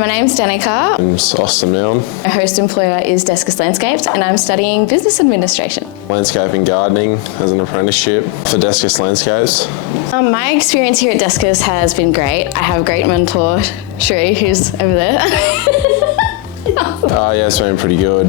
My name's Danikka. I'm Austin now. My host employer is Descas Landscapes and I'm studying Business Administration. Landscaping gardening as an apprenticeship for Descas Landscapes. My experience here at Descas has been great. I have a great mentor, Sheree, who's over there. Yeah, it's been pretty good.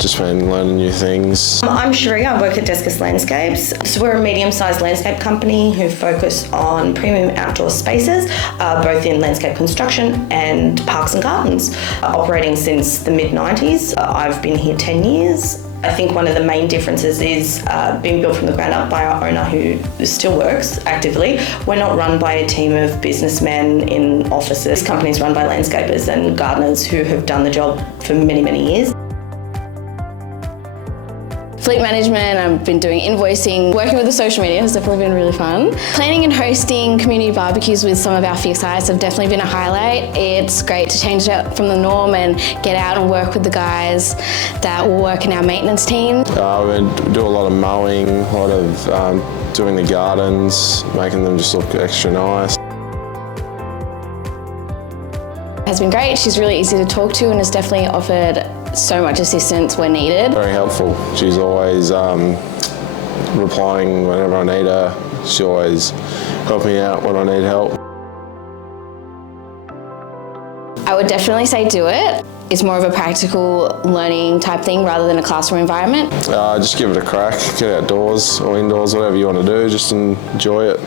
Just been learning new things. I'm Sheree, I work at Descas Landscapes. So we're a medium-sized landscape company who focus on premium outdoor spaces, both in landscape construction and parks and gardens. Operating since the mid-90s, I've been here 10 years. I think one of the main differences is being built from the ground up by our owner who still works actively. We're not run by a team of businessmen in offices. This company is run by landscapers and gardeners who have done the job for many, many years. Fleet management, I've been doing invoicing. Working with the social media has definitely been really fun. Planning and hosting community barbecues with some of our fixed hires have definitely been a highlight. It's great to change it up from the norm and get out and work with the guys that will work in our maintenance team. We do a lot of mowing, a lot of doing the gardens, making them just look extra nice. Has been great. She's really easy to talk to and has definitely offered so much assistance when needed. Very helpful. She's always replying whenever I need her. She always helps me out when I need help. I would definitely say do it. It's more of a practical learning type thing rather than a classroom environment. Just give it a crack. Get outdoors or indoors, whatever you want to do. Just enjoy it.